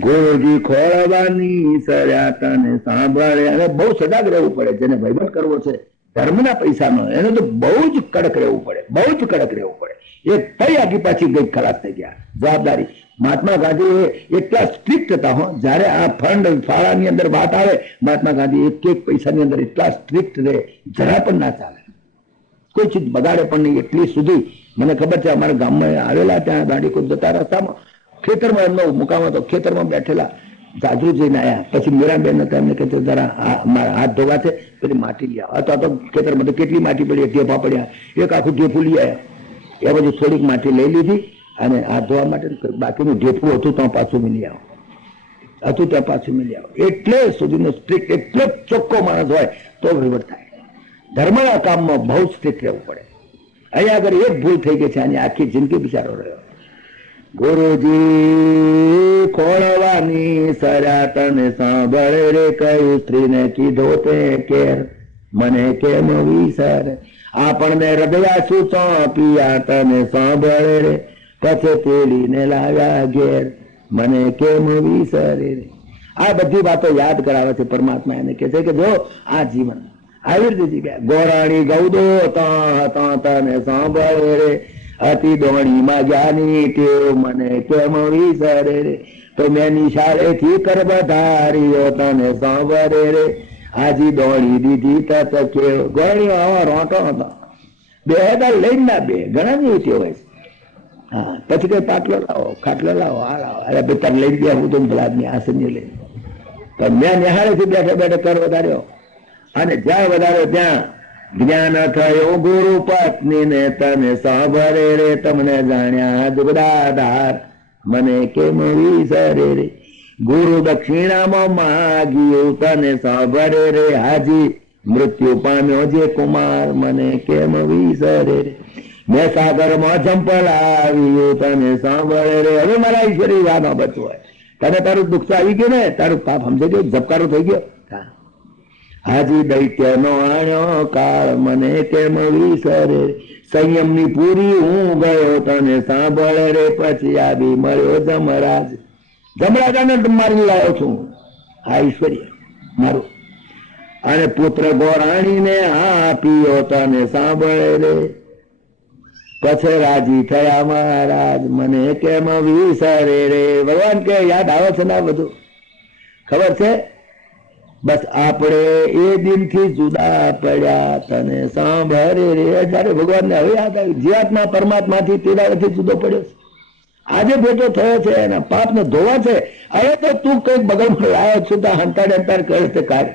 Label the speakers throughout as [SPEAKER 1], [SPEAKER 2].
[SPEAKER 1] ગુરુજી ખોળવાની સર્યા તને સાંભળે અને બહુ સજાગ રહેવું પડે, જેને વહીવટ કરવો છે, ધર્મના પૈસાનો, એને તો બહુ જ કડક રહેવું પડે, બહુ જ કડક રહેવું પડે. એ તઈ આગી પાછી ગઈ ખરાબ થઈ ગયા. જવાબદારી. મહાત્મા ગાંધી એટલા સ્ટ્રિક્ટ હતા હો, જ્યારે આ ફંડ ફાળાની અંદર વાત આવે, મહાત્મા ગાંધી એક એક પૈસાની અંદર એટલા સ્ટ્રિક્ટ રહે જરા પણ ના ચાલે. કોઈ ચીજ બગાડે પણ નહીં, એટલી સુધી. મને ખબર છે, અમારા ગામમાં આવેલા ત્યાં દાંડીકો જતા રસ્તામાં ખેતરમાં એમનો મુકામ હતો. ખેતરમાં બેઠેલા જાજુ જઈને આવ્યા પછી મીરાબેન હતા એમને કહે જરા હાથ ધોવા છે પછી માટી લઈ અથવા તો ખેતરમાં કેટલી માટી પડી? ઢેફા પડ્યા. એક આખું ઢેફું લઈ આવ્યા એ બધી થોડીક માટી લઈ લીધી અને હાથ ધોવા માટે બાકીનું ઢેફું હતું તો પાછું મિલી આવો. હતું ત્યાં પાછું મિલી આવો. એટલે સુધીનો સ્ટ્રિક્ટ એટલો ચોખ્ખો માણસ હોય તો વહીવટ થાય. ધર્મના કામમાં બહુ સ્ટ્રિક્ટ રહેવું પડે. અહીંયા આગળ એક ભૂલ થઈ ગઈ છે, આની આખી જિંદગી બિચારો રહ્યો. ગુરુજી, ખોળવાની સરા તને સાંભળે રે કયું સ્ત્રીને કીધો તે કેર? મને કેમ વિસર? આપણને હૃદયા શું ચોંપિયા તને સાંભળે રે પછી પેલીને લાવ્યા ઘેર. મને કેમ વિસરે રે? આ બધી વાતો યાદ કરાવે છે પરમાત્મા એને કે છે કે જો આ જીવન, આવી રીતે ગોરાણી ગૌદો તા તને સાંભળે રે અતિ દોણીમાં જાની ટેવ મને કેમ વિસરે રે? તો મેં નિશાળેથી કર વધાર્યો તને સાંભળે રે. હાજી દોડી દીધી તત કેવ ગોળી આવા રોટો હતો. બે હજાર લઈને ના બે, ઘણા ટેવ હોય હા, પછી કઈ પાટલો લાવો, ખાટલો લાવો, આ લાવો. અરે ભાઈ તમે લઈ ગયા હું તો ભલાદની આસની લઈ તો મેં નિહાળેથી બેઠે બેઠા કર વધાર્યો. અને જ્યાં વધાર્યો ત્યાં જ્ઞાન થયો ગુરુ પત્ની ને તને સાંભળે રે, તમને જાણ્યા જુગદાધાર મને કેમ વિસરે રે? ગુરુ દક્ષિણામાં માગ્યું, તને સાંભળે રે હાજી. મૃત્યુ પામ્યો જે કુમાર, મને કેમ વિસરે રે? મેં સાગરમાં ચંપલાવ્યું તને સાંભળે રે. હવે મારા ઈશ્વરી વાનો બચવો હોય. તને તારું દુઃખ તો આવી ગયું ને? તારું પાપ સમજાઈ ગયું? ઝબકારો થઈ ગયો? હાજી દૈત્ય નો આણ્યો કાળ મને કેમ વિસરે? સંયમની પૂરી હું ગયો તને સાંભળે રે પછી આવી મળ્યો જમરાજ. જમરાજાને મારી લાવ્યો છું. આ ઐશ્વર્ય મારું. અને પુત્ર ગોરાણીને પીયો તને સાંભળે રે. પછી રાજી થયા મહારાજ, મને કેમ વિસરે રે? ભગવાન કે યાદ આવે છે ને બધું? ખબર છે? બસ આપણે એ દિનથી જુદા પડ્યા, તને સાંભળે રે. જયારે ભગવાનને હવે યાદ આવ્યું જીવાત્મા પરમાત્માથી તેરાવથી જુદો પડ્યો છે. આજે ભેટો થયો છે, એના પાપને ધોવા છે. હવે તો તું કંઈક બગલમાં આવ્યો છું, તો હંતાડ હંતાડ કરે છે કાર્ય.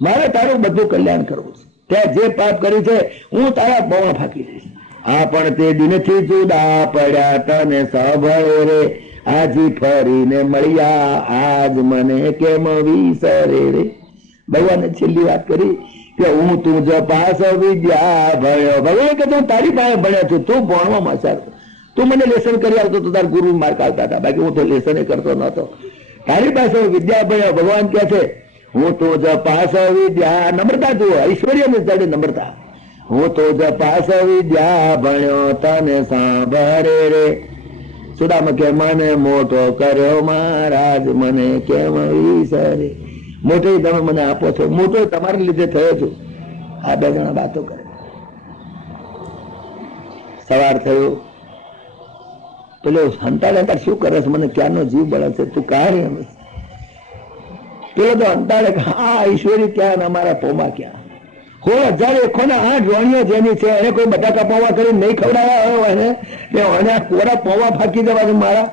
[SPEAKER 1] મારે તારું બધું કલ્યાણ કરવું છે. ત્યાં જે પાપ કર્યું છે, હું તારા પૌણા ફાંકી દઈશ. આ પણ તે દિનથી જુદા પડ્યા, તને સાંભળે રે. આજી ફરીને મળ્યા. આજ મને કેમ વિસરે રે? ભગવાને છેલ્લી વાત કરી કે હું તું જ પાસ વિદ્યા ભણ્યો ભગવાન કે તું તારી પાસે ભણ્યો છું. તું ભણવામાં સાર તું મને લેસન કરી આવતો તો તાર ગુરુ માર્ક આવતા હતા. બાકી હું તો લેસન કરતો નતો તારી પાસે વિદ્યા ભણ્યો ભગવાન કે છે, હું તો જ પાસ વિદ્યા. નમ્રતા જુઓ ઐશ્વર્ય ને ચડે નમ્રતા. હું તો જ પાસ વિદ્યા ભણ્યો તને સાંભળે રે. સુદામ કે મને મોટો કર્યો મહારાજ? મને કેમ વિસરે? મોટો તમે મને આપો છો. મોટો તમારી લીધે થયો છું. આ બે જણા વાતો કરે. સવાર થયો. પેલો હંતાડ હંતાડ શું કરે છે? મને ક્યાંનો જીવ બળે છે? તું કાઢે એમ પેલો તો હંતાડે હા, ઈશ્વરી ક્યાં અમારા પોમાં ક્યાં? હો હજાર એકો ને આઠ રોણીઓ જેની છે, એને કોઈ બટાકા પૌવા કરી નહીં ખવડાવ્યા હોય એને કે એને કોરા પૌવા ફાંકી દેવા છે મારા?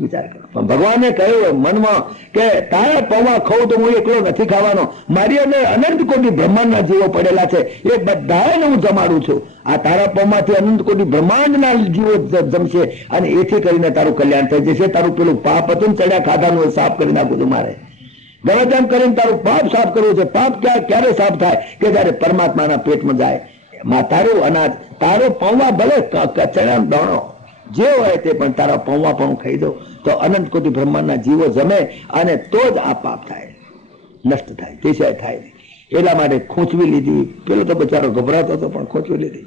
[SPEAKER 1] વિચાર કરો. પણ ભગવાને કહ્યું મનમાં કે તારા પૌવા ખાઉં તો હું એકલો નથી ખાવાનો. મારી અંદર અનંત કોટી બ્રહ્માંડના જીવો પડેલા છે. એ બધાને હું જમાડું છું. આ તારા પૌમાંથી અનંત કોટી બ્રહ્માંડના જીવો જમશે અને એથી કરીને તારું કલ્યાણ થઈ જશે. તારું પેલું પાપ હતું ચડ્યા ખાધાનું સાફ કરી નાખું છું મારે. ગમે કરીને તારું પાપ સાફ કરવું છે. પાપ ક્યાં ક્યારે સાફ થાય? કે જયારે પરમાત્માના પેટમાં જાય. માં, તારું અનાજ, તારો પૌવા ભલે ક- કચરાનો દાણો જે હોય તે પણ તારા પૌવા પણ ખાઈ દો તો અનંત કોટી બ્રહ્માંડના જીવો જમે અને તો જ આ પાપ થાય. નષ્ટ થાય તે થાય નહીં. એટલા માટે ખોંચવી લીધી. પેલો તો બચારો ગભરાતો હતો, પણ ખોચવી લીધી.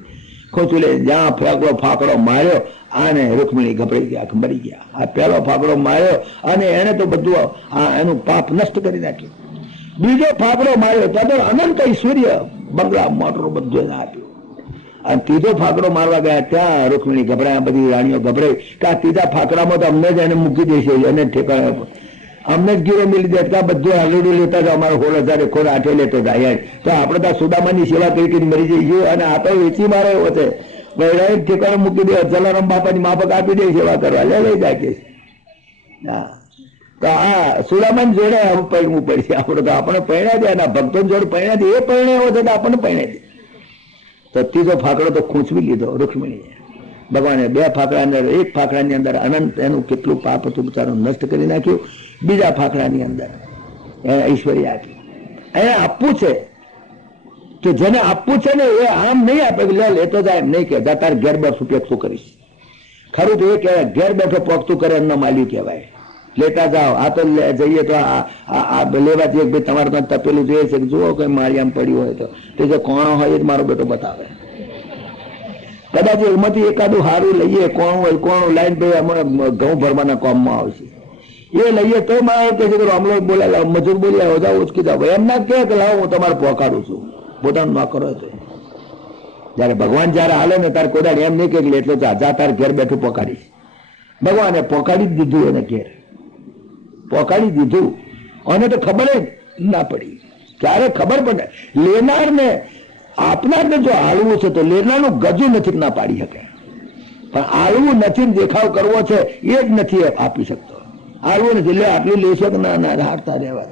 [SPEAKER 1] ખોચું લે જ્યાં ફાકડો ફાકડો માર્યો, આને રૂકમણી ગભરાઈ ગયા મરી ગયા. આ પહેલો ફાકડો માર્યો અને એને તો બધું આ એનું પાપ નષ્ટ કરી નાખ્યું. બીજો ફાકડો માર્યો, તો અનંત ઐશ્વર્ય બંગલા મોટરો બધું આપ્યું. અને ત્રીજો ફાકડો મારવા ગયા, ત્યાં રૂકમણી ગભરાયા, બધી રાણીઓ ગભરાઈ કે આ ત્રીજા ફાકડામાં તો અમને જ એને મૂકી દેશે, એને ઠેકાણે અમને જ ગીરો મિલી દેતા બધું હાલેડું લેતા હતા અમારો હોળ હજાર એકો આઠે લેતો જાય તો આપણે તો સુદામાની સેવા કરી કરીને મરી જઈએ અને આપણે વેચી મારે એવો છે. વૈરાય ઠેકાણે મૂકી દે, જલારામ બાપાની માફક આપી દે, સેવા કરવા. લે, લઈ જાય કે. હા. તો આ સુદામાન જોડે પહેરવું પડશે. આપણે તો આપણે પહેણ્યા દે એના ભક્તો જોડે પહેણ્યા દે. એ પહેણે એવો છે આપણને પૈણા દે. તો ત્રીજો ફાકડો તો ખૂંચવી લીધો, રૂક્ષ્મણીએ. ભગવાને બે ફાકડા અંદર, એક ફાકડાની અંદર અનંત એનું કેટલું પાપ હતું બિચારું નષ્ટ કરી નાખ્યું. બીજા ફાકડાની અંદર. એને ઐશ્વર્ય આપી. એને આપવું છે. કે જેને આપવું છે ને એ આમ નહીં આપે કે લે લેતો જાય એમ નહીં કે, જા, તાર ઘેર ઉપયોગ પેકતું કરીશ. ખરું તો એ કહેવાય, ઘેર બેઠો પોખતું કરે એમનો માલ્યું કહેવાય. લેતા જાઓ. આ તો જઈએ તો આ લેવા જઈએ ભાઈ તમારે તો તપેલું જોઈએ છે કે જુઓ કઈ આમ પડ્યું હોય તો. તે જો કોણો હોય એ મારો બેટો બતાવે. કદાચ એમાંથી એકાદું સારું લઈએ, કોણ હોય, કોણ, લાઈન ભાઈ અમારે ઘઉં ભરવાના કોમમાં આવશે. એ લઈએ તો મારે કે છે અમલો બોલ્યા મજૂર બોલ્યા હોજા ઉચકી જાવ એમ ના કે લાવો હું તમારે પોકાડું છું. પોતાનું ના કરો તો જયારે ભગવાન જયારે હાલે ને તારે કોદાડ એમ નહીં કે એટલે જા તાર ઘેર બેઠું પોકાડીશ ભગવાને પોકાડી જ દીધું એને ઘેર. પોકાડી દીધું. અને તો ખબર જ ના પડી. ક્યારે ખબર પડે? લેનારને, આપનારને જો હાલવું છે, તો લેનારનું ગજુ નથી ના પાડી શકે. પણ હાળવું નથી દેખાવ કરવો છે, એ જ નથી આપી શકતો. આળવું નથી. એટલે આટલું લેશો કે ના હારતા રહેવા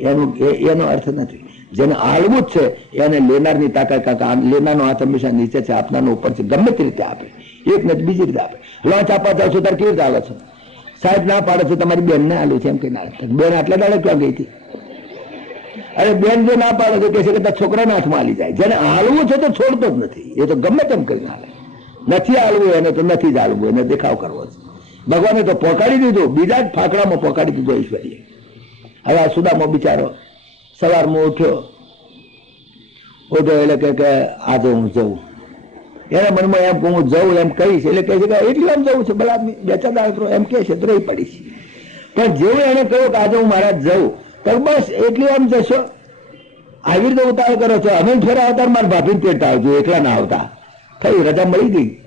[SPEAKER 1] એનું એનો અર્થ નથી. જેને આળવું જ છે, એને લેનારની તાકાત કાકા લેનારનો હાથ હંમેશા નીચે છે આપનારનો ઉપર છે. ગમે તે રીતે આપે. એક નથી બીજી રીતે આપે. લોચ આપવા જાવ છો ત્યારે કેવી રીતે આવે છે? સાહેબ, ના પાડે છે, તમારી બેનને આલું છે, એમ કઈ ના બેન આટલા દાડે ક્યાં ગઈ હતી? અરે, બેન જો ના પાડે તો કે છે કે છોકરાના હાથમાં આલી જાય. જેને હાલવું છે, તો છોડતો જ નથી. એ તો ગમે તેમ કરી હાલે. નથી હાલવું, એને તો નથી જ હાલવું. એને દેખાવ કરવો છે. ભગવાને તો પહોંચાડી દીધું. બીજા જ ફાકડામાં પહોંચાડી દીધો ઈશ્વરીએ. હવે આ સુદામો બિચારો સવારમાં ઉઠ્યો. ઉઠ્યો એટલે કે કે આજે હું જઉં. એના મનમાં એમ હું જઉં એમ કહીશ. એટલે કહે છે કે એટલું એમ જવું છે ભલા બે ચાર દાડો એમ કહે છે તો રહી પડીશ પણ જેવું એને કહ્યું કે આજે હું મારા જઉં, તો બસ એટલી એમ જશો. આવી રીતે ઉતાર કરો છો. અમે ફેરા અવતાર મારા ભાભીને તેડતા આવજો. એકલા ના આવતા. થઈ, રજા મળી ગઈ.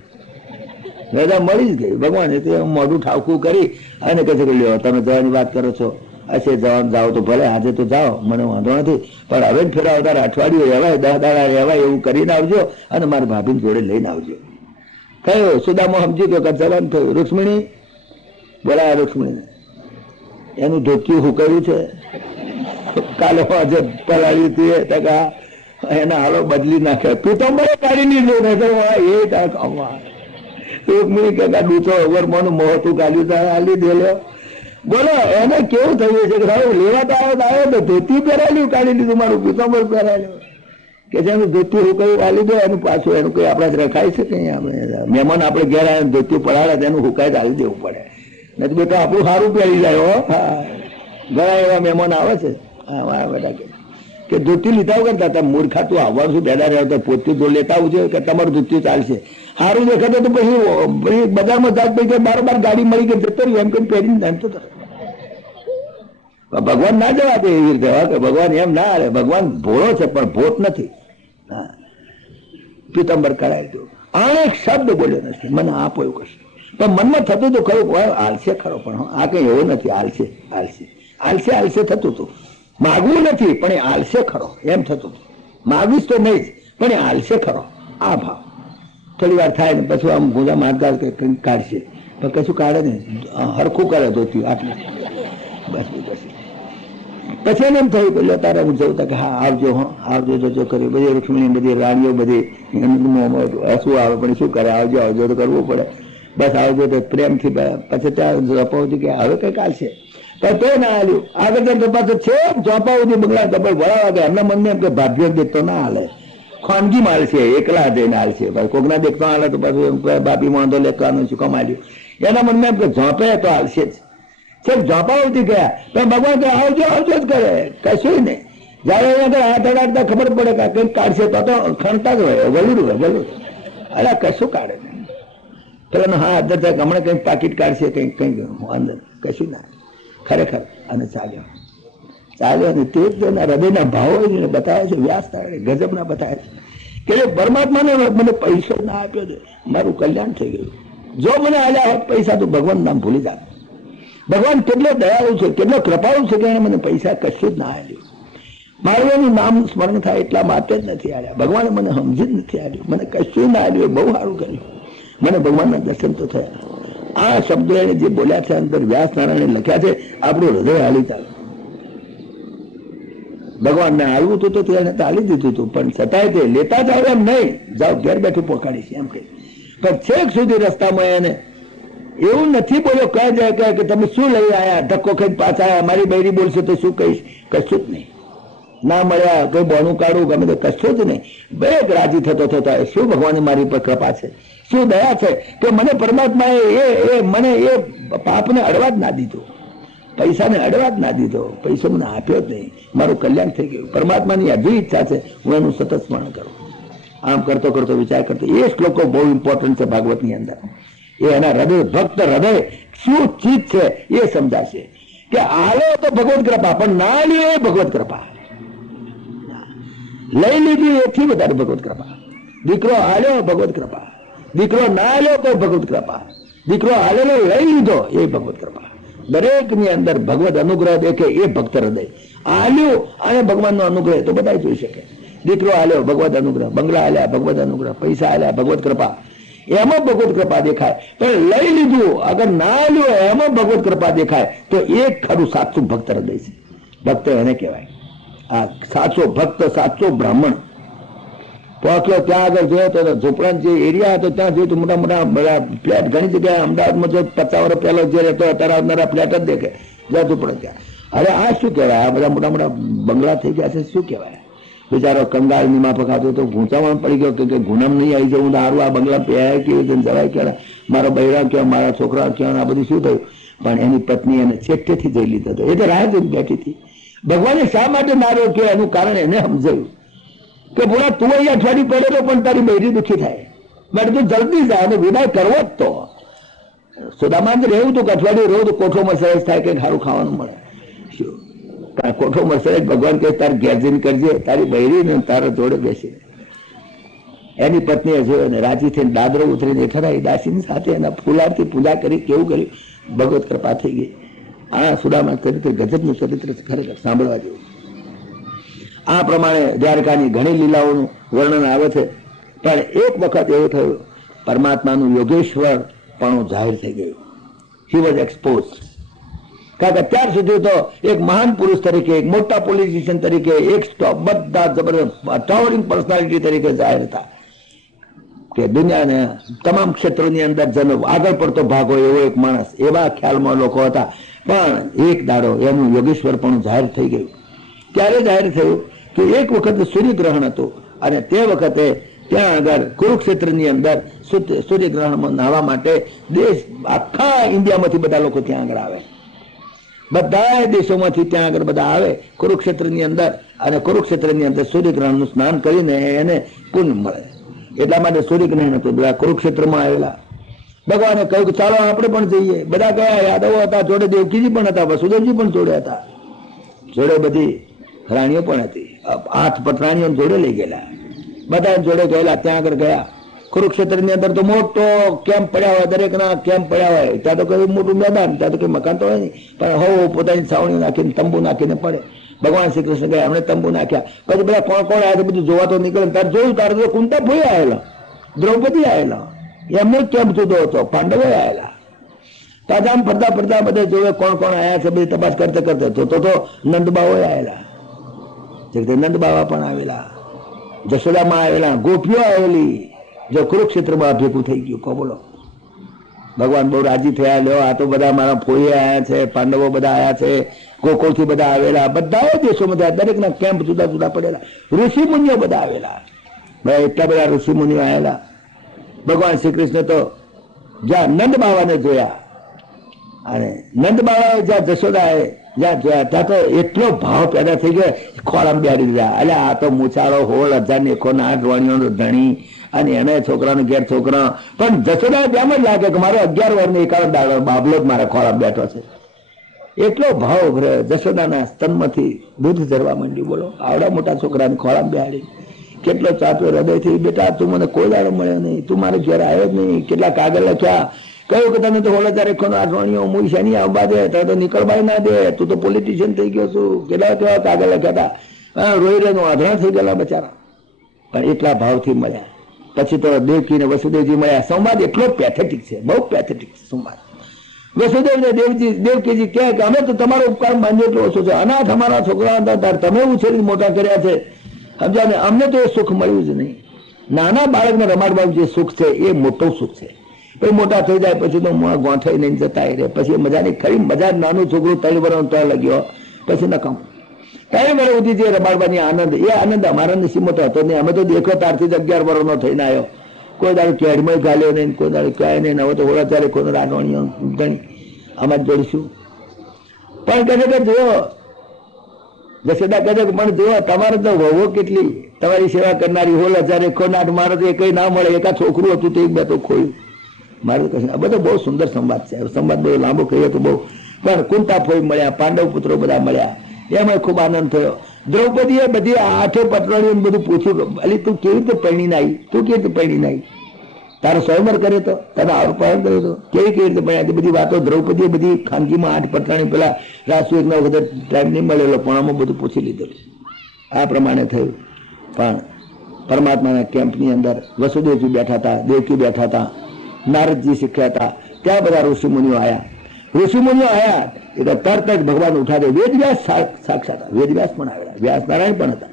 [SPEAKER 1] રજા મળી જ ગઈ. ભગવાન એ તો મોઢું ઠાવકું કરી અને કહે છે કે લ્યો, તમે જવાની વાત કરો છો. અચ્છે જવાનું, જાઓ તો ભલે, આજે તો જાઓ. મને વાંધો નથી. પણ હવે જ ફેરા અવતાર અઠવાડિયું રહેવાય, દહ દાડા રહેવાય એવું કરીને આવજો અને મારી ભાભીને જોડે લઈને આવજો. કયો સુદામો સમજી ગયો કે ચલન થયું. રૂક્ષ્મણી? બોલાયા રૂક્ષ્મણી એનું ધોતિયું કર્યું છે. કાલે આજે પલાળી હતી ટકા. એના હાલો બદલી નાખે પીતંબરે કાઢી લીધું. ને તો આ એ ટકા રૂક્ષ્મણી કે ડૂચો ઓવર મોનું મોહતું કાઢ્યું તો આલી દેલો બોલો, એને કેવું થયું છે કે સાહેબ, લેવા તો આવ્યો તો ધોતી પહેરાયેલું કાઢી લીધું, મારું પીતંબર પહેરાયેલું. કે જેનું ધોતી હુકાયું આલી દો એનું પાછું એનું કઈ આપણા રખાય છે કઈ આપણે મહેમાન આપણે ઘેર આવે ધોતી પડાડે તો એનું હુકાય તો આવી દેવું પડે. નથી બેટા, આપણું સારું પહેરી જાય, હો. હા. ઘણા એવા મહેમાન આવે છે. હા બધા કે ધોતી લીધા વગર હતા મૂર્ખા તું આવવાનું છું બેડા રહ્યો પોતે તો લેતા આવજો કે તમારું ધોતી ચાલશે? સારું દેખાતો તો પછી પછી બજારમાં જાત બાર ગાડી મળી ગઈ જતો રહ્યો, એમ કઈ પહેરીને હતો ભગવાન ના જવા દે એવી રીતે ભગવાન એમ ના હાલે. ભગવાન ભોળો છે, પણ ભોટ નથી. હા. પીતંબર કરાવી દો. આણે એક શબ્દ બોલ્યો નથી. મને આપો એવું કશું. પણ મનમાં થતું તો ખરું આલશે ખરો, પણ આ કઈ એવો નથી. આલશે આલશે આલશે આલશે થતું હતું માગવું નથી, પણ એ આલશે ખરો. એમ થતું. હતું માગીશ તો નહીં જ, પણ એ આલશે ખરો. આ ભાવ થોડી વાર થાય ને પછી આમ ભૂલા મારતા કે કંઈક કાઢશે. પણ કશું કાઢે નહીં. હરખું કરે ધોતી આપણે બસ બસ પછી એને એમ થયું કે લો તારે હું જવું કે હા, આવજો, હો. આવજો જજો કર્યો. બધી રૂક્ષ્મણી બધી રાણીઓ બધી હસવું આવે, પણ શું કરે? આવજો આવજો, તો કરવું પડે. બસ, આવજો, તો પ્રેમથી પછી ત્યાં ઝપાવતી કે હવે કંઈક આવશે પણ તો ના હાલ્યું. આગળ જાય તો પાછું છે બગડા બંગલા ડબલ ભરાવા ગયા. એમના મનને એમ કે ભાગ્ય તો ના હાલે. ખાનગી માલ છે, એકલા જઈને હાલ છે. કોકના દેખતો હાલે તો પાછું બાપી વાંધો લેખવાનું શું કમાડ્યું એના મનમાં એમ કે, ઝોપે તો હાલશે જ. છેક ઝાંપાવતી ગયા. પણ ભગવાન તો આવજો આવજો જ કરે. કશું નહીં. જયારે આગળ હાથ અડાડતા ખબર પડે કે કંઈક કાઢશે તો તો ખણતા જ હોય, વલુડ હોય, વલુડ અરે કશું કાઢે નહીં. પેલા હા, અંદર હમણાં કંઈક પાકીટ કાઢશે, કંઈક કંઈક, અંદર. કશું ના. ખરેખર, અને ચાલ્યો. ચાલ્યો અને તે જ હૃદયના ભાવો એને બતાવે છે, વ્યાસ તારે, ગજબના બતાવે છે. કે પરમાત્માને મને પૈસો ના આપ્યો છે, મારું કલ્યાણ થઈ ગયું. જો મને આલ્યા હોત પૈસા, તો ભગવાન નામ ભૂલી જાવ ભગવાન કેટલો દયાળુ છે, કેટલો કૃપાળુ છે કે એને મને પૈસા કશું જ ના આપ્યું. મારું એનું નામ સ્મરણ થાય એટલા માટે જ નથી આવ્યા ભગવાને મને સમજી જ નથી આવ્યું મને કશું ના આવ્યું બહુ સારું કર્યું. મને ભગવાનના દર્શન તો થયા. આ શબ્દો એને જે બોલ્યા છે અંદર વ્યાસ નારાયણે લખ્યા છે, આપણું હૃદય હાલી ચાલે. ભગવાનને હાલવું હતું તો તેને તાલી દીધું હતું પણ છતાંય તે લેતા જાવ એમ નહીં. જાઓ ઘેર બેઠું પહોંચાડીશ એમ કે પણ છેક સુધી રસ્તામાં એને એવું નથી બોલ્યો, કહે જાય કે તમે શું લઈ આયા? ધક્કો ખાઈ પાછા આયા. મારી બૈરી બોલશે તો શું કહીશ? કશું જ નહીં. ના મળ્યા, કોઈ બોનું કાઢું, ગમે તો, કશું જ નહીં. દરેક રાજી થતો થતો શું ભગવાન મારી પર કૃપા છે? શું દયા છે? કે મને પરમાત્માએ એ મને એ પાપને અડવા જ ના દીધો. પૈસાને અડવા જ ના દીધો. પૈસો મને આપ્યો જ નહીં. મારું કલ્યાણ થઈ ગયું. પરમાત્માની હજુ ઈચ્છા છે હું એનું સતત સ્મરણ કરું. આમ કરતો કરતો વિચાર કરતો એ શ્લોકો બહુ ઇમ્પોર્ટન્ટ છે ભાગવતની અંદર. એ એના હૃદય, ભક્ત હૃદય શું ચીજ છે એ સમજાશે. કે આલો તો ભગવત કૃપા, પણ ના લે એ ભગવત કૃપા. લઈ લીધી એથી વધારે ભગવત કૃપા. દીકરો હાલ્યો ભગવત કૃપા. દીકરો ના લ્યો તો ભગવત કૃપા. દીકરો હાલેલો લઈ લીધો એ ભગવત કૃપા. દરેકની અંદર ભગવત અનુગ્રહ દેખે એ ભક્ત હૃદય. આલ્યો અને ભગવાનનો અનુગ્રહ તો બધા જોઈ શકે. દીકરો આલ્યો ભગવત અનુગ્રહ, બંગલા આલ્યા ભગવત અનુગ્રહ, પૈસા આલ્યા ભગવત કૃપા. એમાં ભગવત કૃપા દેખાય. પણ લઈ લીધું, અગર ના લ્યો એમાં ભગવત કૃપા દેખાય, તો એ ખરું સાચું ભક્ત હૃદય છે. ભક્ત એને કહેવાય. આ સાચો ભક્ત, સાચો બ્રાહ્મણ. પહોંચ્યો ત્યાં આગળ જોયો તો ઝોપડા જે એરિયા હતો, ત્યાં જોયું તો મોટા મોટા બધા ફ્લેટ, ઘણી જગ્યાએ અમદાવાદમાં જો પચાસ વર્ષ પહેલો જે રહેતો અત્યારે આવનારા ફ્લેટ જ દેખે. જ્યાં ઝોપડા ત્યાં. અરે આ શું કહેવાય? આ બધા મોટા મોટા બંગલા થઈ ગયા છે, શું કહેવાય? બિચારો કંગાળની માફક આવતો તો ઘૂંચામાં પડી ગયો કે ગુનામ નહીં આવી જવું સારું આ બંગલા પહેરાય કેવી રીતે જવાય ક્યારે મારા બૈરા ક્યાં મારા છોકરા ક્યાં આ બધું શું થયું? પણ એની પત્ની એને છેકટેથી જઈ લીધો હતો. એ તો રાહ જોઈને બેઠી હતી. ભગવાને શા માટે માર્યો કે એનું કારણ એને સમજાયું? કે ભોળા, તું અહીં અઠવાડિયું પહેરેલો પણ તારી બૈરી દુઃખી થાય. માટે તું જલ્દી જા, અને વિદાય કરવો જ તો. સુદામાં જ રહેવું તું કે અઠવાડિયું રહેવું તો કોઠોમાં સરસ થાય કે સારું ખાવાનું મળે. કોઠો કોઠોમાં ભગવાન કહે, તારે ગેરજીન કરજે, તારી બૈરી ને તારા જોડે બેસે. એની પત્નીએ જોયો અને રાજી થઈને દાદરો ઉતરીને હેઠળ દાસીની સાથે એના ફૂલારથી પૂજા કરી, કેવું કર્યું? ભગવત કૃપા થઈ ગઈ. આ સુદામા ચરિત્ર ગજબનું ચરિત્ર ખરેખર સાંભળવા જેવું. આ પ્રમાણે દ્વારકાની ઘણી લીલાઓનું વર્ણન આવે છે. પણ એક વખત એવું થયું, પરમાત્માનું યોગેશ્વર પણ જાહેર થઈ ગયું. હી વોઝ એક્સપોઝ કારણ કે અત્યાર સુધી તો એક મહાન પુરુષ તરીકે, એક મોટા પોલિટિશિયન તરીકે, એક બધા જબરદસ્ત ટાવરિંગ પર્સનાલિટી તરીકે જાહેર હતા. કે દુનિયાને, તમામ ક્ષેત્રોની અંદર જેનો આગળ પડતો ભાગ હોય એવો એક માણસ, એવા ખ્યાલમાં લોકો હતા. પણ એક દાડો એનું યોગેશ્વર પણ જાહેર થઈ ગયું. ત્યારે જાહેર થયું? કે એક વખત સૂર્યગ્રહણ હતું અને તે વખતે ત્યાં આગળ કુરુક્ષેત્રની અંદર સૂર્ય- સૂર્યગ્રહણમાં નાહવા માટે દેશ આખા ઇન્ડિયામાંથી બધા લોકો ત્યાં આગળ આવે. બધા દેશોમાંથી ત્યાં આગળ બધા આવે કુરુક્ષેત્રની અંદર અને કુરુક્ષેત્રની અંદર સૂર્યગ્રહણનું સ્નાન કરીને એને પુણ્ય મળે. એટલા માટે સૂર્યગ્રહણ હતું. બધા કુરુક્ષેત્રમાં આવેલા. ભગવાને કહ્યું કે ચાલો આપણે પણ જઈએ. બધા ગયા યાદવો હતા, જોડે દેવકીજી પણ હતા વસુદેવજી પણ જોડે હતા. જોડે બધી રાણીઓ પણ હતી. આઠ પટરાણીઓ જોડે લઈ ગયેલા. બધા જોડે ગયેલા, ત્યાં આગળ ગયા. કુરુક્ષેત્રની અંદર તો મોટો કેમ્પ પડ્યા હોય દરેક ના કેમ્પ પડ્યા હોય. ત્યાં તો કઈ મોટું મેદાન, ત્યાં તો કઈ મકાન તો હોય નહીં. પણ હવ પોતાની છાવણી નાખીને, તંબુ નાખીને પડે. ભગવાન શ્રી કૃષ્ણ ગયા એમણે તંબુ નાખ્યા. પછી બધા કોણ કોણ આવ્યા બધું જોવા તો નીકળે ત્યારે જોયું તારે તો કુંતા ભોઈ આવેલા. દ્રૌપદી આવેલા. એમને કેમ્પ જુદો હતો પાંડવો આવેલા. તાજામ ફરતા ફરતા બધા જોવે કોણ કોણ આવ્યા છે, બધી તપાસ કરતા કરતા. જોતો તો નંદબાઓ આવેલા. જગદે નંદ બાવા પણ આવેલા, જશોદામાં આવેલા, ગોપીઓ આવેલી, જો કુરુક્ષેત્રમાં ભેગું થઈ ગયું. કહો બોલો. ભગવાન બહુ રાજી થયા, લ્યો, આ તો બધા મારા ફોઈ આવ્યા છે, પાંડવો બધા આવ્યા છે, ગોકુળથી બધા આવેલા બધા દેશોમાં દરેકના કેમ્પ જુદા જુદા પડેલા, ઋષિ મુનિઓ બધા આવેલા. ભાઈ, એટલા બધા ઋષિ મુનિઓ આવેલા. ભગવાન શ્રી કૃષ્ણ તો જ્યાં નંદ બાવાને જોયા, અને નંદ બાવાએ જ્યાં જશોદાએ જ્યાં જોયા ત્યાં તો એટલો ભાવ પેદા થઈ ગયો. ખોરામ બેડી દીધા. એટલે આ તો મૂછાળો હોળ હજાર એકો ના આઠ ધણી. અને એને છોકરાનો ઘેર છોકરા. પણ જશોદા તેમ જ લાગે કે મારો અગિયાર વર્ષનો એકાવન દાડો બાબલો જ મારા ખોરાક બેઠો છે. એટલો ભાવ ઉભરે. જશોદાના સ્તનમાંથી દૂધ ઝરવા માંડ્યું. બોલો, આવડા મોટા છોકરાને ખોરાક બેહાડી. કેટલો ચાપ્યો હૃદયથી, બેટા, તું મને કોઈ દાડો મળ્યો નહીં. તું મારે ઘેર આવ્યો જ નહીં. કેટલા કાગળ લખ્યા. કહ્યું કે તમે તો હોળે તારે ખોનો આઠવાણીઓ મુઈ શેની આવવા દે તારે તો નીકળવાય ના દે. તું તો પોલિટિશિયન થઈ ગયો છું. કેટલા કેવા કાગળ લખ્યા હતા. હા, રોઈ રહીને આધણા થઈ ગયેલા બચારા. પણ એટલા ભાવથી મળ્યા. પછી તો દેવકી ને વસુદેવજી મળ્યા. સંવાદ એટલો પેથેટિક છે. બહુ પેથેટિક છે સંવાદ. વસુદેવ ને દેવજી દેવકીજી કહે કે અમે તો તમારો ઉપકાર માન્ય એટલો ઓછો છે. અનાથ અમારા છોકરા હતા. ત્યારે તમે ઉછેરી મોટા કર્યા છે. સમજા ને અમને તો એ સુખ મળ્યું જ નહીં. નાના બાળકને રમાડવાનું જે સુખ છે એ મોટો સુખ છે. પછી મોટા થઈ જાય, પછી તો મોં ગોંઠાઈ નહીં જતા રહે. પછી મજાની ખરી મજા નાનું છોકરું ત્રણ વર્ષ તો લગ્યો. પછી નકામ ત્રણ વર્ષ સુધી જે રમાડવાની આનંદ, એ આનંદ અમારા નસીબમાં તો હતો નહીં. અમે તો દેખો તારથી જ અગિયાર વર્ષનો થઈને આવ્યો. કોઈ દાડો કેડમાં ગાલ્યો નહીં, કોઈ દાડો ક્યાંય નહીં. હવે તો હોળા ચાલે, કોઈ રાગવણીઓ ગણી. આમાં જોડીશું. પણ કહે કે જો જસેદા કહે કે પણ જો તમારે તો વહુ કેટલી? તમારી સેવા કરનારી હોલ હજારે નાટ મારે તો એ કઈ ના મળે. એકા છોકરું હતું તે એક બે તો ખોયું. મારે તો આ બધો બહુ સુંદર સંવાદ છે. સંવાદ બધો લાંબો કહીએ તો બહુ, પણ કુંતા ફોઈ મળ્યા, પાંડવ પુત્રો બધા મળ્યા. એમાં ખૂબ આનંદ થયો. દ્રૌપદીએ બધી આઠે પટરાણીઓ બધું પૂછ્યું અલી, તું કેવી રીતે પૈણી નાઈ? તું કેવી રીતે પૈણી નાઈ? તારો સ્વયંવર કર્યો તો, તારો અપહરણ કર્યો તો, કેવી કેવી રીતે પૈણી બધી વાતો દ્રૌપદીએ બધી ખાનગીમાં આઠ પટરાણી પેલા રાસુ એકના વખતે ટાઈમ નહીં મળેલો, પણ આમાં બધું પૂછી લીધેલું આ પ્રમાણે થયું. પણ પરમાત્માના કેમ્પની અંદર વસુદેવજી બેઠા હતા, દેવકી બેઠા હતા. નારદજી શીખ્યા હતા. ત્યાં બધા ઋષિમુનિઓ આવ્યા ઋષિમુનિઓ આવ્યા એટલે તરત જ ભગવાન ઉઠાવે વેદવ્યાસ સાક્ષાત. વેદવ્યાસ પણ આવેલા. વ્યાસ નારાયણ પણ હતા.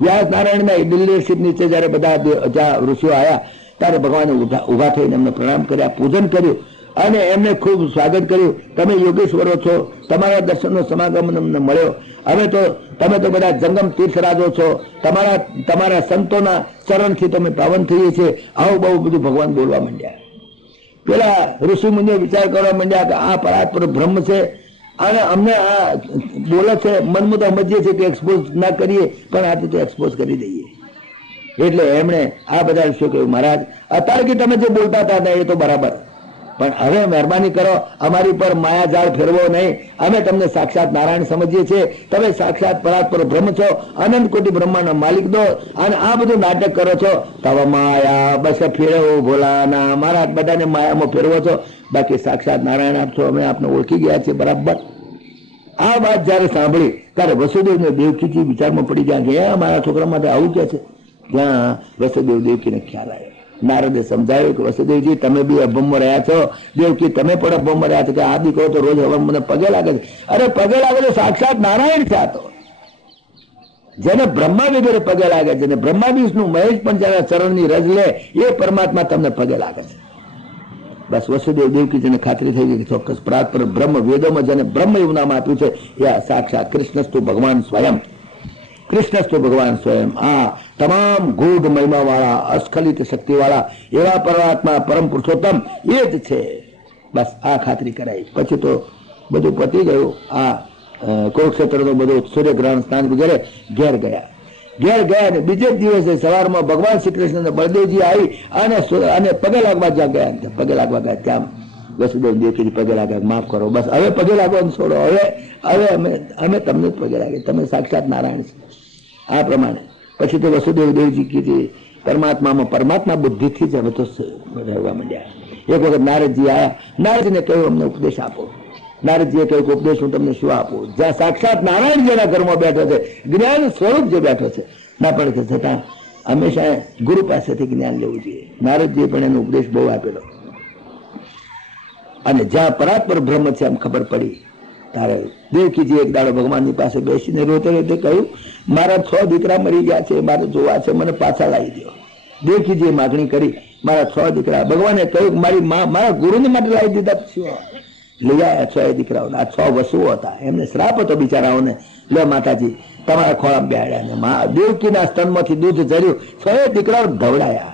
[SPEAKER 1] વ્યાસ નારાયણના ડિલિયરશીપ નીચે જ્યારે બધા જ્યાં ઋષિઓ આવ્યા ત્યારે ભગવાને ઊભા થઈને એમને પ્રણામ કર્યા, પૂજન કર્યું અને એમને ખૂબ સ્વાગત કર્યું. તમે યોગેશ્વરો છો. તમારા દર્શનનો સમાગમ અમને મળ્યો. હવે તો તમે તો બધા જંગમ તીર્થરાજો છો. તમારા તમારા સંતોના ચરણથી તમે પાવન થઈએ છીએ. આવું બહુ બધું ભગવાન બોલવા માંડ્યા. પેલા ઋષિ મુનિએ વિચાર કરવા માંડ્યા કે આ પરાત્પર બ્રહ્મ છે. અને અમને આ બોલે છે મનમાં તો સમજીએ છીએ કે એક્સપોઝ ના કરીએ, પણ આ તો એક્સપોઝ કરી દઈએ. એટલે એમણે આ બધા શું કહ્યું, મહારાજ, અત્યારે કે તમે જે બોલતા હતા એ તો બરાબર. પણ હવે મહેરબાની કરો, અમારી પર માયાજાળ ફેરવો નહીં. અમે તમને સાક્ષાત નારાયણ સમજીએ છીએ. તમે સાક્ષાત પરાત્પર બ્રહ્મ છો, અનંત કોટી બ્રહ્માનો માલિક દો અને આ બધું નાટક કરો છો. તવ માયા બસ ફેરવો ભોલાના. મારા બધાને માયામાં ફેરવો છો. બાકી સાક્ષાત નારાયણ આપ છો. અમે આપને ઓળખી ગયા છીએ, બરાબર? આ વાત જયારે સાંભળી, ત્યારે વસુદેવ ને દેવકીજી વિચારમાં પડી ગયા કે મારા છોકરા માટે આવું કે છે? ત્યાં વસુદેવ દેવકીને ખ્યાલ આવ્યો. નારદે સમજાવ્યું કે વસુદેવજી, તમે બી અભમમાં રહ્યા છો. દેવકી તમે પણ અભમમાં રહ્યા છો કે આ દીકરો તો રોજ હવે મને પગે લાગે છે. અરે પગે લાગે છે સાક્ષાત નારાયણ છે આ તો. જેને બ્રહ્મા વગેરે પગે લાગે છે બ્રહ્મા વિષ્ણુ મહેશ પણ જેના ચરણની રજ લે, એ પરમાત્મા તમને પગે લાગે છે. બસ વસુદેવ દેવકી જેને ખાતરી થઈ ગઈ કે ચોક્કસ પરાત્પર બ્રહ્મ વેદોમાં જેને બ્રહ્મ એવું નામ આપ્યું છે, એ સાક્ષાત કૃષ્ણસ્તુ ભગવાન સ્વયં. કૃષ્ણસ્તુ ભગવાન સ્વયં. આ તમામ ગૂઢ મહિમા વાળા અસ્ખલિત શક્તિ વાળા એવા પરમાત્મા પરમ પુરુષોત્તમ એ જ છે. બસ આ ખાતરી કરાઈ. પછી તો બધું પતી ગયું. આ કુરુક્ષેત્રનું બધું સૂર્યગ્રહણ સ્નાન વગેરે ઘેર ગયા. ઘેર ગયા ને બીજે દિવસે સવારમાં ભગવાન શ્રી કૃષ્ણ અને બળદેવજી આવી અને અને પગે લાગવા જ્યાં ગયા પગે લાગવા ગયા ત્યાં વસુદેવ દેવકીજી પગે લાગ્યા માફ કરો. બસ હવે પગે લાગવાનું છોડો. હવે હવે અમે અમે તમને જ પગે લાગે તમે સાક્ષાત નારાયણ છો. આ પ્રમાણે. પછી તો વસુદેવ દેવજી કીધી પરમાત્મામાં પરમાત્મા બુદ્ધિથી જ હવે રહેવા માંડ્યા. એક વખત નારદજી આવ્યા નારદજીને કહ્યું, અમને ઉપદેશ આપો. નારદજીએ કહ્યું કે, ઉપદેશ હું તમને શું આપું? જ્યાં સાક્ષાત નારાયણ જેના ઘરમાં બેઠો છે, જ્ઞાન સ્વરૂપ જે બેઠો છે. ના પણ કે છતાં હંમેશા ગુરુ પાસેથી જ્ઞાન લેવું જોઈએ. નારદજીએ પણ એનો ઉપદેશ બહુ આપેલો. અને જ્યાં પરાત્પર બ્રહ્મ છે, એમ ખબર પડી તારે દેવકીજી એક દાડો ભગવાનની પાસે બેસીને રોતે રોતે કહ્યું, મારા છ દીકરા મરી ગયા છે, મારે જોવા છે, મને પાછા લાવી દો દેવકીજીએ માગણી કરી, મારા છ દીકરા, ભગવાને કહ્યું મારી મા, મારા ગુરુને માટે લાવી દીધા લઈ આવ્યા છ એ દીકરાઓને, આ છ વસુઓ હતા, એમને શ્રાપ હતો બિચારાઓને, લે માતાજી, તમારા ખોળામાં બેહાડ્યા ને, મા, દેવકીના સ્તનમાંથી દૂધ ઝર્યું, છ એ દીકરાઓ ધવડાયા.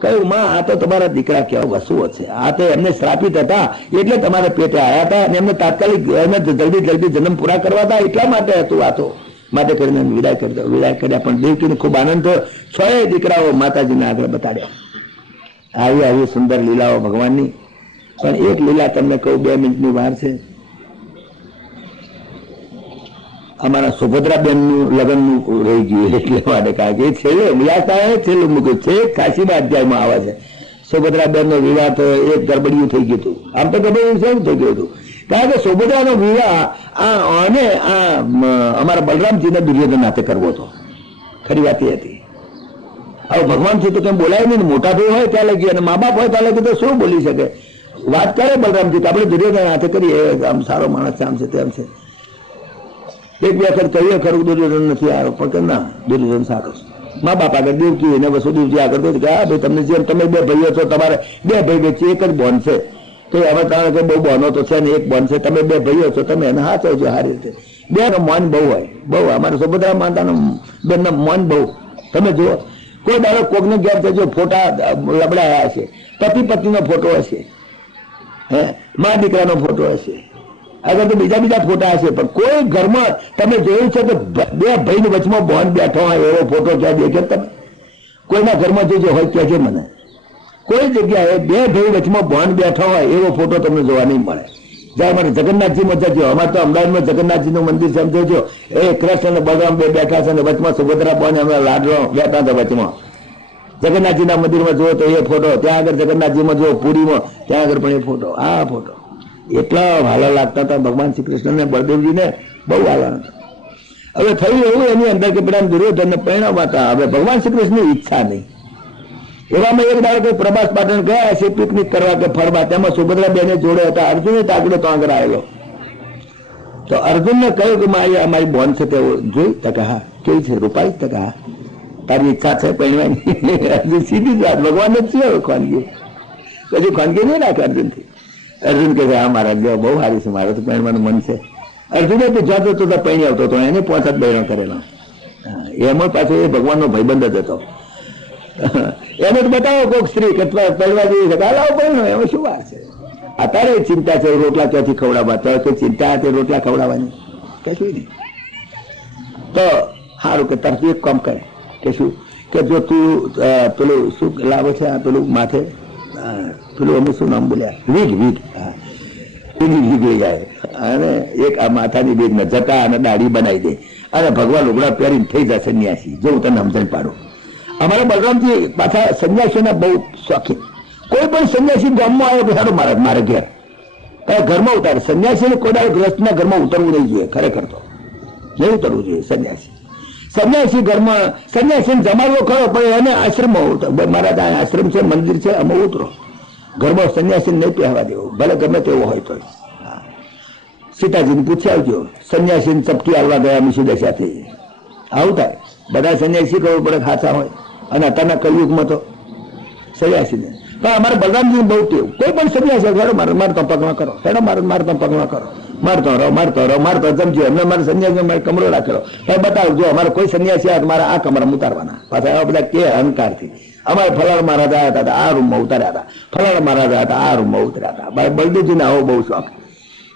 [SPEAKER 1] કહ્યું માં? આ તો તમારા દીકરા કેવા વસુઓ છે. આ તો એમને શ્રાપિત હતા. એટલે તમારા પેટે આવ્યા હતા અને એમને તાત્કાલિક એમને જલ્દી જલ્દી જન્મ પૂરા કરવા હતા. એટલા માટે હતું આ તો. માટે કરીને વિદાય કરી વિદાય કર્યા. પણ દેવકીને ખૂબ આનંદ થયો. છ દીકરાઓ માતાજીના આગળ બતાડ્યા. આવી આવી સુંદર લીલાઓ ભગવાનની. પણ એક લીલા તમને કહું, બે મિનિટની વાર છે. અમારા સુભદ્રાબેનનું લગ્નનું રહી ગયું એટલે માટે કારણ કે છેલ્લે વ્યાસા છેલ્લું મૂક્યું છે કાશીના અધ્યાયમાં આવે છે. સુભદ્રાબેનનો વિવાહ તો એક ગરબડિયું થઈ ગયું હતું. આમ તો ગરબડિયું સેમ થઈ ગયું હતું. કારણ કે સુભદ્રાનો વિવાહ આ અને આ અમારા બલરામજીના દુર્યોધન હાથે કરવો હતો. ખરી વાત એ હતી. હવે ભગવાન તો કેમ બોલાય નહીં મોટા ભાઈ હોય ત્યાં લગી અને મા બાપ હોય ત્યાં લગી તો શું બોલી શકે? વાત કરે બલરામજી તો આપણે દુર્યોધન હાથે કરીએ આમ સારો માણસ છે, આમ છે તેમ છે. એક બે વખત કહીએ, ખરું દુર્યોધન નથી આવ્યો. પણ કે ના, દુર્યોધન સારો મા બાપ આગળ દેવકી એને વસુદેવજી આગળ તો કે હા ભાઈ, તમને જેમ તમે બે ભાઈઓ છો, તમારે બે ભાઈ વચ્ચે એક જ બોન છે. તો હવે તમે કે બહુ બોનો તો છે ને એક બોન છે. તમે બે ભાઈઓ છો, તમે એને હાચવજો સારી રીતે. બે નો મન બહુ હોય. બહુ અમારે સુભદ્રા માતાનું બેનનો મન બહુ. તમે જુઓ, કોઈ દાડો કોકને ઘેર જજો, ફોટા લબડાયા હશે. પતિ પત્નીનો ફોટો હશે. હે? મા દીકરાનો ફોટો હશે. આગળ તો બીજા બીજા ફોટા હશે. પણ કોઈ ઘરમાં તમે જોયું છે કે બે ભાઈ વચમાં બોન બેઠો હોય, એવો ફોટો ક્યાં દેખે તમે? કોઈના ઘરમાં જોજો હોય કહેજો મને. કોઈ જગ્યાએ બે ભાઈ વચમાં બોન બેઠો હોય, એવો ફોટો તમને જોવા નહીં મળે. જ્યાં જગન્નાથજી મજા જજો અમારે તો અમદાવાદમાં જગન્નાથજીનું મંદિર સમજો એ કૃષ્ણ અને બલરામ બે બેઠા છે અને વચમાં સુભદ્રા બોન અમે લાડલો બેઠા હતા વચમાં. જગન્નાથજીના મંદિરમાં જુઓ તો એ ફોટો, ત્યાં આગળ જગન્નાથજીમાં જુઓ, પુરીમાં, ત્યાં આગળ પણ એ ફોટો, આ ફોટો. એટલા વાલા લાગતા હતા ભગવાન શ્રી કૃષ્ણને, બળદેવજીને, બહુ વાલા હવે થયું એવું એની અંદર કે પેલા દુર્યોધનને પરિણામ હતા હવે ભગવાન શ્રી કૃષ્ણની ઈચ્છા નહીં. એવામાં એક દાડો પ્રભાસ પાટણ ગયા છે પિકનિક કરવા કે ફરવા. તેમાં સુભદ્રા બેને જોડે હતા. અર્જુને તાગડો તો આગળ આવેલો. તો અર્જુનને કહ્યું કે મારી અમારી બોન છે તે જોઈ તકે હા, કેવી છે? રૂપાઈ તકે હા, તારી ઈચ્છા છે પહેરવાની અર્જુન સીધી જ વાત. ભગવાન જ છે ખાનગી પછી ખાનગી નહીં રાખે અર્જુનથી? અર્જુન કહે છે આ મારા ગયો, બહુ સારી છે, મારે તો પહેરવાનું મન છે. અર્જુને તો જતો તો પહેરી આવતો હતો, એને પાંચ જ બહેનો કરેલો. એમાં પાછો એ ભગવાનનો ભાઈબંધ જ હતો. એને તો બતાવો કોક સ્ત્રી કે પહેરવા જેવી છે લાવો પહેરો એમાં શું વાત છે? અત્યારે ચિંતા છે, રોટલા ક્યાંથી ખવડાવવા? તો કોઈ ચિંતા હતી રોટલા ખવડાવવાની? કશું નહીં. તો સારું કે તરત એક કામ કરે, કે શું? કે જો તું પેલું શું લાવે છે આ પેલું માથે? પેલું અમે શું નામ બોલ્યા? વીગ હા. પેલી વીગ જાય. અને એક આ માથાની બેગ ને જટા અને દાઢી બનાવી દે. અને ભગવાન લુગડા પહેરીને થઈ જાય સન્યાસી. જો હું તને સમજણ પાડું. અમારા બલરામજી પાછા સંન્યાસીના બહુ શોખીન કોઈ પણ સંન્યાસી ગામમાં આવ્યો તો સારું મારે મારે ઘેર. તારે ઘરમાં ઉતારે. સંન્યાસી કોઈ દાડો ગ્રસ્તના ઘરમાં ઉતરવું નહીં જોઈએ. ખરેખર તો. નહીં ઉતરવું જોઈએ સંન્યાસી. સંન્યાસી ઘરમાં સંન્યાસી જમાડવો ખરો પણ એને આશ્રમમાં ઉતર મારા ત્યાં આશ્રમ છે મંદિર છે અમે ઉતરો ઘરમાં સંન્યાસી નહીં પહેરવા દેવો ભલે ગમે તેવો હોય તો. સીતાજીને પૂછી આવજો સંન્યાસીને ચપટી આવવા ગયા મીસુ દશાથી આવું થાય બધા સંન્યાસી ખબર પડે ખાતા હોય અને અત્યારના કલયુગમાં તો સંન્યાસીને પણ અમારે બલરામજી બહુ ટેવ કોઈ પણ સંન્યાસી હેડો મારે મારતો પગમાં કરો હેડો મારે મારતો પગમાં કરો મારતો રહો મારતો રહો, મારતો જમજો. એમને મારે સંન્યાસી મારે કમરો રાખેલો. એ બતાવજો અમારે કોઈ સંન્યાસી આવે મારા આ કમરા ઉતારવાના. પાછા એવા બધા કે અહંકારથી. અમારે ફલાણ મહારાજ આવ્યા હતા આ રૂમમાં ઉતાર્યા હતા. ફલાણ મહારાજ આવ્યા હતા, આ રૂમમાં ઉતર્યા હતા. મારે બલદેવજીને આવો બહુ શોખ.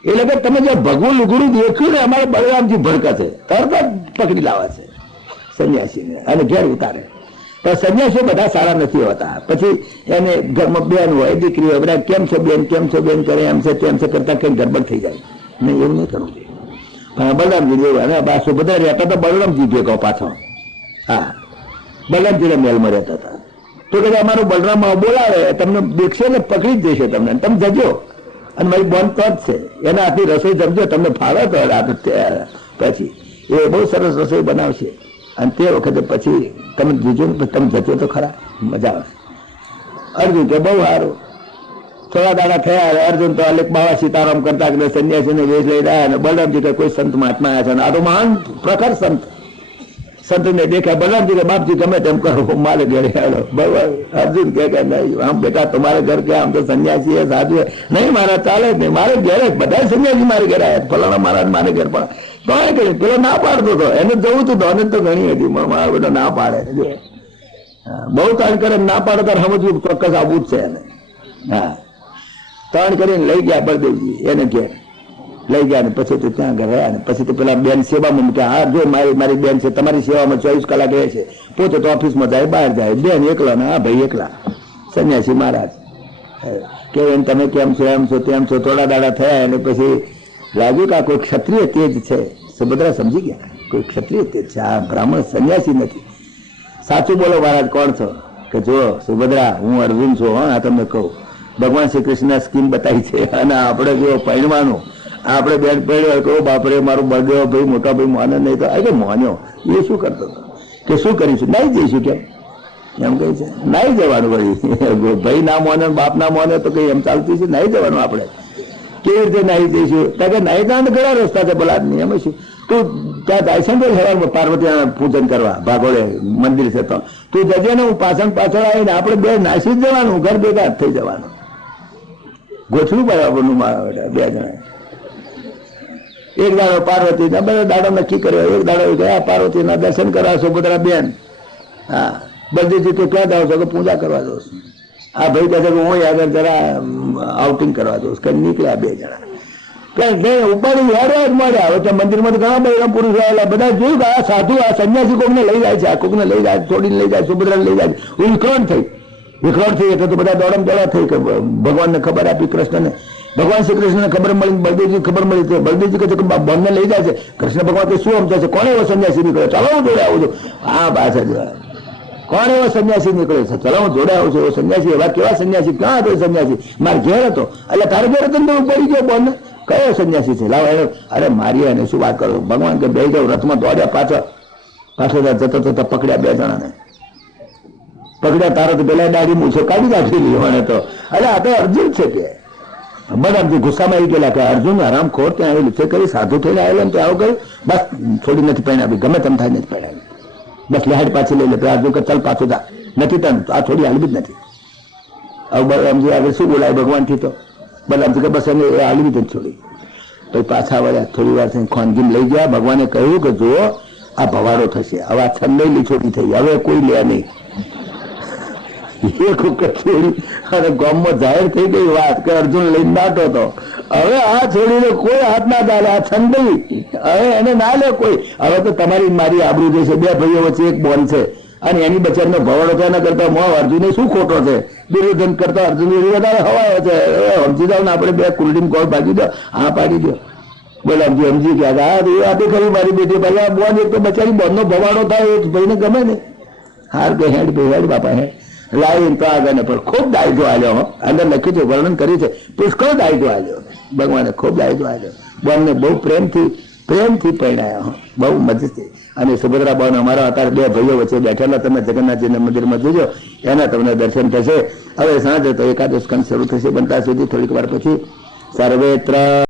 [SPEAKER 1] એટલે કે તમે જે ભગવું ગુરુ દેખ્યું ને, અમારે બળરામજી ભડકા છે. તરત જ પકડી લાવે છે સંન્યાસીને અને ઘેર ઉતારે. તો સંન્યાસીઓ બધા સારા નથી હોતા. પછી એને ઘરમાં બેન હોય, દીકરી હોય, બધા કેમ છે બેન, કેમ છે બેન કરે, એમ છે તેમ છે કરતા કઈ ગરબડ થઈ જાય. નહીં એવું નહીં કરવું જોઈએ પણ બલરામજી જેવું અને બા સુભદ્રા રહેતા તો બલરામજી ભેગો પાછો. હા. બલરામજીના મેલમાં રહેતા હતા. તો કે અમારું બલરામ બોલાવે, તમને દેખશે ને પકડી જ દેશે તમને તમે જજો. અને મારી બોન તો જ છે. એના હાથની રસોઈ જમજો, તમને ફાવે તો રાત પછી, એ બહુ સરસ રસોઈ બનાવશે. અને તે વખતે પછી તમે જોજો ને, તમે જજો તો ખરા, મજા આવશે. અર્જુન કે બહુ સારું. થોડા દાડા થયા એટલે અર્જુન તો અલેખ બાવા સીતારામ કરતા કે સંન્યાસીને વેશ લઈ રહ્યા અને બલરામજી કે કોઈ સંત મહાત્મા આવ્યા છે અને આ તો મહાન પ્રખર સંત સંતને દેખા બલરામજી કે બાપજી ગમે તેમ કરો મારે ઘરે આવ્યો બરાબર અર્જુન કે કે નહીં આમ બેટા તમારે ઘર કે આમ તો સંન્યાસી છે સાધુ છે નહીં મારા ચાલે જ નહીં મારે ઘેરે જ બધા સંન્યાસી મારે ઘરે આવ્યા ફલાણા મહારાજ મારે ઘર પણ કોણે કર્યું પેલો ના પાડતો હતો એને જવું હતું તો એને તો ઘણી હતી પણ મારો બેટો ના પાડે જો હા, બહુ તાણ કરે ના પાડે તાર સમજવું ચોક્કસ આવવું જ છે એને હા તાણ કરીને લઈ ગયા બળદેવજી એને ઘેર લઈ ગયા ને પછી તો ત્યાં રહ્યા ને પછી તો પેલા બેન સેવામાં મૂક્યા. હા, જો મારી મારી બેન છે, તમારી સેવામાં ચોવીસ કલાક રહે છે. પોતે તો ઓફિસમાં જાય, બહાર જાય. બેન એકલા ને, હા, ભાઈ એકલા. સંન્યાસી મહારાજ. કે એમ તમે કેમ છો, એમ છો, તેમ છો થોડા દાડા થયા અને પછી લાગ્યું કે આ કોઈ ક્ષત્રિય તેજ છે? સુભદ્રા સમજી ગયા? કોઈ ક્ષત્રિય તેજ છે? આ બ્રાહ્મણ સંન્યાસી નથી. સાચું બોલો મહારાજ, કોણ છો? કે જો, સુભદ્રા, હું અર્જુન છું, હા તમને કહું. ભગવાન શ્રી કૃષ્ણ સ્કીમ બતાવી છે. અને આપણે જો પૈણવાનું આપણે બેન પડ્યો કહો બાપરે મારો બળદેવ ભાઈ, મોટા ભાઈ માને નહીં તો અરે માન્યો. એ શું કરતો હતો? કે શું કરીશું નાઈ જઈશું કેમ? એમ કહે છે. નાઈ જવાનું વળી. ભાઈ ના મોને, બાપ ના મોને તો કઈ એમ ચાલતી છે? નાઈ જવાનું આપણે. કેવી રીતે નાહી જઈશું? કારણ કે નાહી જવાનું ઘણા રસ્તા છે બલાદ નહીં એમ શું? તું ત્યાં જાય છે ને સવારમાં પાર્વતી પૂજન કરવા, ભાગોળે મંદિર છે તો. તું જજે ને હું પાછળ પાછળ આવીને આપણે બે નાસી જવાનું, ઘર ભેગા થઈ જવાનું. ગોઠવું બરાબરનું મારા બે જણા એક દાડો પાર્વતી બધા દાડો નક્કી કર્યો. એક દાડો ગયા, પાર્વતીના દર્શન કરાવશો સુભદ્રા બેન. હા બધીથી તો ક્યાં જાવ છો? કે પૂજા કરવા દોસ આ ભાઈ કહે છે કે હું આગળ જરા આઉટિંગ કરવા દોસ કે નીકળ્યા બે જણા. કઈ ઉપાડી હેડવા જ મળ્યા. હવે તો મંદિરમાં તો ઘણા બધા પુરુષ આવેલા. બધા જોયું કે આ સાધુ, આ સંન્યાસી કોકને લઈ જાય છે, આ કોકને લઈ જાય, છોડીને લઈ જાય, સુભદ્રાને લઈ જાય વિક્રાંત થઈ. વિક્રાંત થઈ એટલે તો બધા દોડમ દોડા થઈ કે ભગવાનને ખબર આપી કૃષ્ણને. ભગવાન શ્રી કૃષ્ણને ખબર મળી બળદેવજી ખબર મળી તો બળદેવજી કહે કે બોનને લઈ જાય છે. કૃષ્ણ ભગવાન શું સમજાય છે? કોને એવો સંન્યાસી નીકળ્યો? ચાલો હું જોડે આવું છું. આ પાછળ કોણ એવો સંન્યાસી નીકળ્યો છે? ચલો હું જોડે આવું છું. એવો સંન્યાસી? એવા કેવા સંન્યાસી? ક્યાં હતો સંન્યાસી? મારે ઘેર હતો. એટલે તારે ઘેર હતો ને પડી ગયો બોન કયો સંન્યાસી છે? લાવ એને. અરે મારી એને શું વાત કરો? ભગવાન કે બે જાવ રથમાં દોડ્યા પાછળ. પાછળ જતો જતા પકડ્યા બે જણાને. પકડ્યા તારા તો પેલા દાઢી મૂછો કાઢી નાખેલી મને તો. અરે આ તો અર્જુન છે કે. બધા ગુસ્સામાં આવી ગયેલા કે અર્જુન આરામ ખોર ત્યાં આવેલી છે, કરી સાધુ થઈને આવેલો ને આવું કર્યું બસ, થોડી નથી પહેણાવી ગમે તેમ થાય નથી પહેણાવી બસ લહેડ પાછી લઈ લે, પેલા અર્જુન કે ચાલ પાછું જા. નથી તન, આ થોડી હાલવી જ નથી. હવે બલરામજી આગળ શું બોલાય ભગવાનથી તો? બલરામજી કે બસ એને હાલવી જ છોડી પછી પાછા વળ્યા, થોડી વાર થઈને ખાનગીમ લઈ ગયા. ભગવાને કહ્યું કે જુઓ, આ ભવાડો થશે. હવે આ છંદઈ છોડી થઈ. હવે કોઈ લે નહીં. એક કચેરી અને ગામમાં જાહેર થઈ ગઈ વાત કે અર્જુન લઈને દાટો હતો હવે આ છોડીને કોઈ હાથ ના ચાલે આ છંદઈ હવે એને ના લે કોઈ. હવે તો તમારી મારી આબરૂ જે છે, બે ભાઈઓ વચ્ચે એક બોલ છે. અને એની બચારનો ભવાડો છે એના કરતા? મોહ અર્જુને શું ખોટો છે? દુર્યોધન કરતા અર્જુન વધારે હવાયો છે. સમજી જાવ ને, આપણે બે કુલડીમ કોલ ભાગી દો. હા, પાડી દો. બોલો સમજી સમજી ગયા હા, એ આપે ખરી મારી બેટી. ભાઈ, આ બોન એક તો બચારી બોનનો ભવાડો થાય, એ ભાઈને ગમે ને. હાર કે હેડ બે હેડ બાપા, હે. લાવીને તો આગળ પણ ખૂબ દાયજો આવ્યો અંદર લખ્યું છે વર્ણન કર્યું છે. પુષ્કળ દાયજો આલ્યો. ભગવાને ખૂબ દાયજો આવ્યો બોનને બહુ પ્રેમથી પ્રેમથી પરિણાયા, હો. બહુ મજથી. અને સુભદ્રા બોન અમારા અત્યારે બે ભાઈઓ વચ્ચે બેઠેલા, તમે જગન્નાથજીના મંદિરમાં જોજો. એના તમને દર્શન થશે. હવે સાંજે તો એકાદશ કંદ શરૂ થશે બનતા સુધી થોડીક વાર પછી સર્વેત્ર